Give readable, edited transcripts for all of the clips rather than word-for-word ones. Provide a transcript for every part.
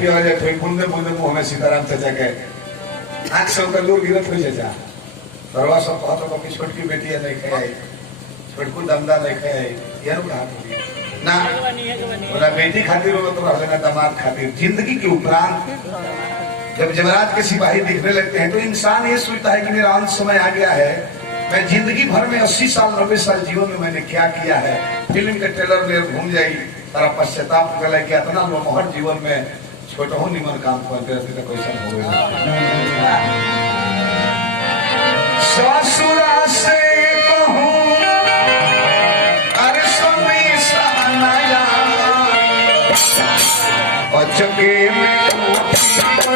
पिया जाए तो बुंदे बुंदे मुंह में सीताराम चाचा के आंख से उनका दूर गिरत हुई चाचा दरवा सब कहत को कि छोटकी बेटी है नहीं खाई छोटकू दमदा नहीं खाई यार कहा ना बोला बेटी खातिर हो तो रहले ना दामाद खातिर जिंदगी के उपरांत जब जमराज के सिपाही दिखने लगते हैं तो इंसान ये सोचता है कि मेरा अंत समय आ गया है मैं जिंदगी भर में 80 साल 90 साल जीवन में मैंने क्या किया है फिल्म के ट्रेलर में घूम जाई सारा पश्चाताप गला कि इतना मनोहर जीवन में छोटा हो निमन काम करते रहते तो कैसा हो गया ससुरा से कहूं अरे समय सनाया अचके में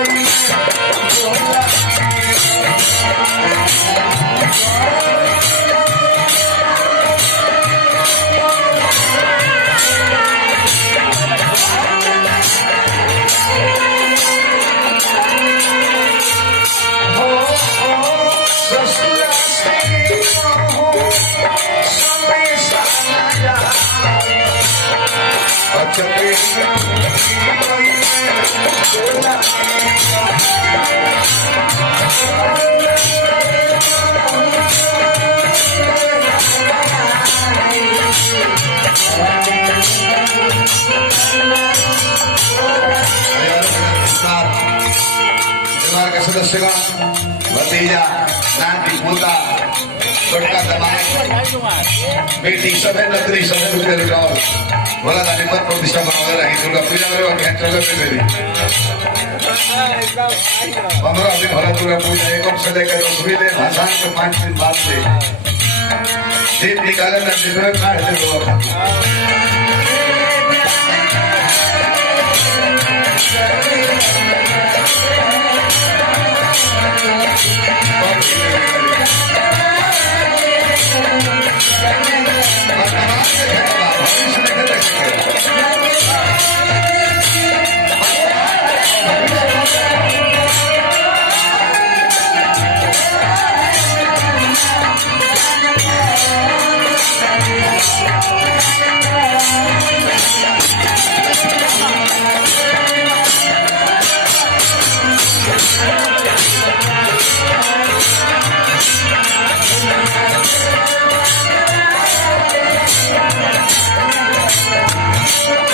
सदस्यगण भतीजा नाती पोता छोटका दमाद बेटी सभी नौकरी सभी रुपये जाओ बोला था निम्न प्रतिष्ठा बनावे रही दुर्गा पूजा में क्या चल पे मेरी 15 दिन भरा दुर्गा पूजा एक से लेकर 10 दिन भसान के 5 दिन बाद से दीप निकाले ना जिसमें खाए थे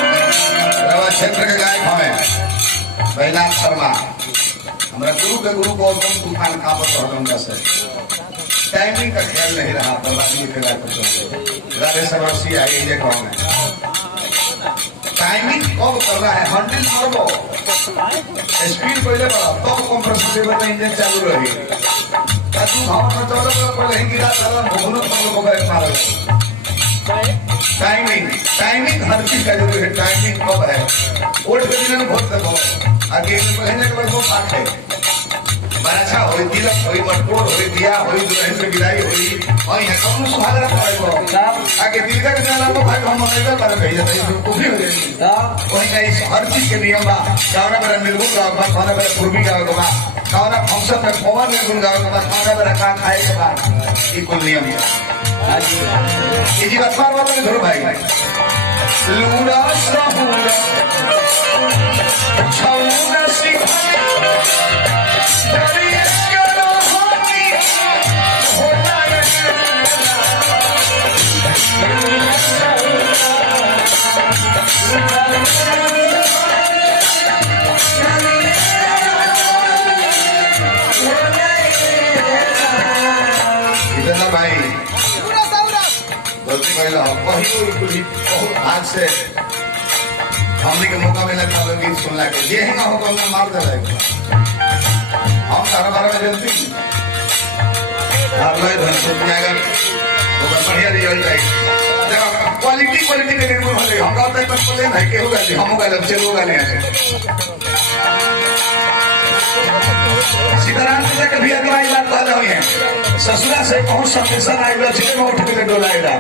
क्षेत्र के गायक हमें बैनाथ शर्मा हमारा गुरु के गुरु गौतम तूफान काबत रहने उनका से टाइमिंग का ख्याल नहीं रहा बर्बादी के लायक तो राधे सरवसी आई ये कौन है टाइमिंग कब करना है हैंडल करबो स्पीड पहले बड़ा तो कंप्रेसर से बता इंजन चालू रही ताकि हवा में चलो पहले ही गिरा चला भगुनो तो लोग बैठ मारो टाइमिंग हर चीज का जरूरी है टाइमिंग कब है वोट के दिन में वोट दो आगे महीने के बाद वो बात है बराछा होई तिलक होई मटकोर होई दिया होई दुल्हन के विदाई होई और यहाँ कौन सुहागरा पड़ेगा आगे तिलका के दिन में भाई हम मनेगा पर भेज देते हैं तो भी हो जाएगी वही का इस हर चीज के नियम बा कावना बरा निर्गुण गाव बा कावना बरा पूर्वी गाव बा कावना फंक्शन में पवन निर्गुण गाव बा कावना बरा का खाए के बा ये कुल नियम है ये जी बात वाला में धरो भाई लूड़ा साहूरा छाऊना सिखाया दरिया करो होनी होना इतना भाई गलती महिला पहली बहुत आज से हमने के मौका मिला था गीत सुनला के ये है ना होगा ना मार दे हम तारा बारे में जल्दी आप लोग धन से अगर तो बढ़िया रिजल्ट आएगी जब क्वालिटी के निर्भर होले हम कहते हैं पर बोले नहीं के होगा हम होगा लब चलो होगा नहीं सीताराम जी कभी अगवाई बात कर रहे हैं ससुरा से बहुत संदेशन आएगा जिले में उठ के डोलाएगा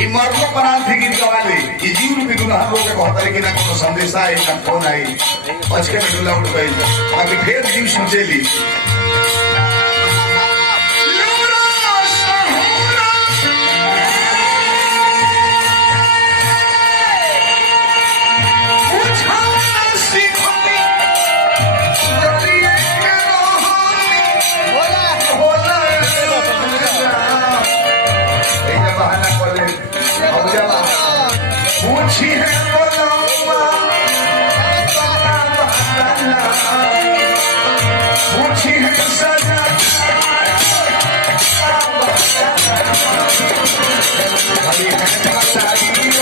ये मर्दों पर आन थी गीत गवाली ये जीव रूपी गुनाह लोग के कहता है कि ना कोनो संदेश आए ना फोन आई पछके में डोला उठ गई बाकी फिर जीव सोचेली सिखाया पूछी है बोलौआ पूछी है सजा भरी है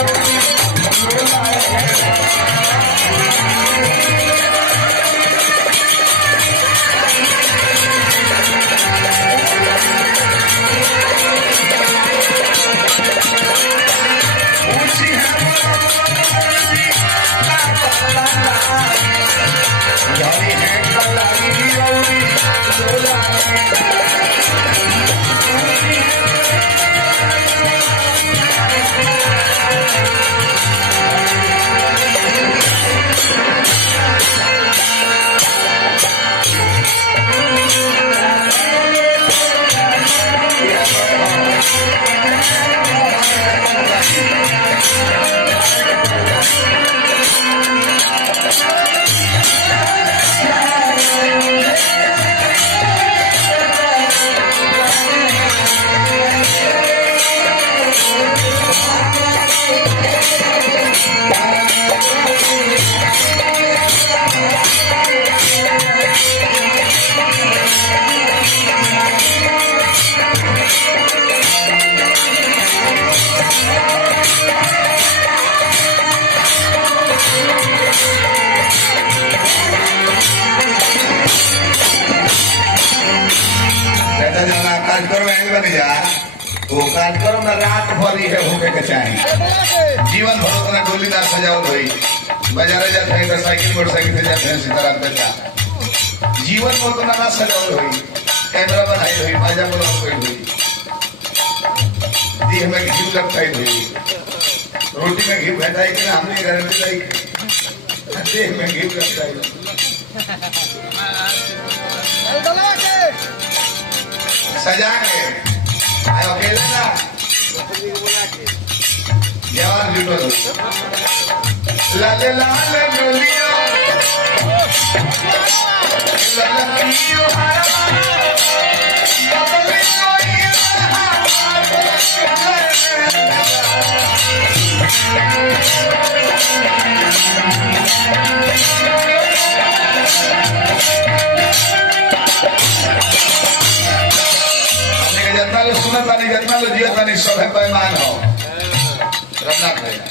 कार्यक्रम बन जा तो कार्यक्रम में रात भरी है होके के चाहिए जीवन भर उतना डोलीदार सजावट हुई बाजारे जाते हैं तो साइकिल मोटरसाइकिल से जाते हैं सीताराम चाचा जीवन में उतना ना सजावट हुई कैमरा बनाई हुई बाजा बोला हुई देह में घी लगता हुई रोटी में घी बैठा कि ना हमने गारंटी लाई देह में घी लगता है सजा के अकेले ना जवान जुटो लाले लाले डोलियो ललकियो जितना लो जियो तनी सभे बेईमान हो रमनाथ भैया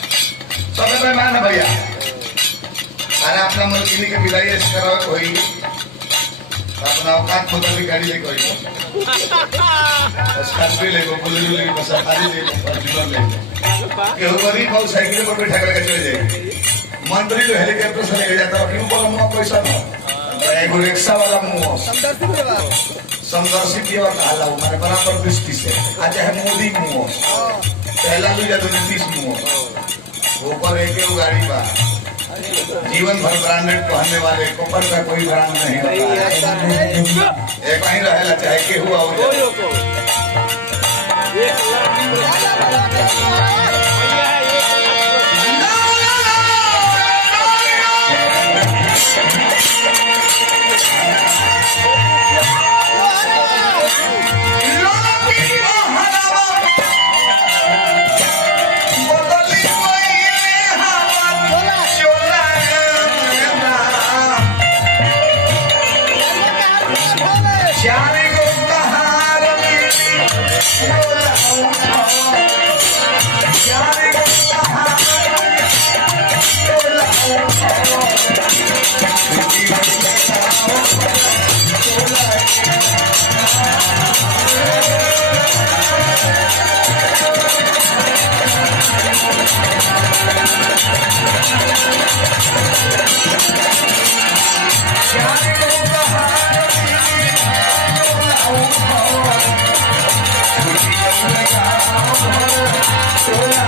सभे बेईमान है भैया अरे अपना मुल्किनी के विदाई ऐसे करो कोई अपना औकात खोता भी गाड़ी ले कोई स्कॉर्पियो ले को बुलेरो ले को सफारी ले को फॉर्च्यूनर ले के हो गरीब हो साइकिल पर बैठा करके चले जाए मंत्री जो हेलीकॉप्टर से लेके जाता है क्यों बोला मुंह पैसा ना एगो रिक्शा वाला मुंह संदर्शित ये कहा हमारे बराबर दृष्टि से आज है मोदी मुंह पहला लिया तो नीतीश मुंह ऊपर एक गाड़ी बा जीवन भर ब्रांडेड पहनने वाले कपड़ का कोई ब्रांड नहीं होता एक ही रहेला चाहे के हुआ हो Oh,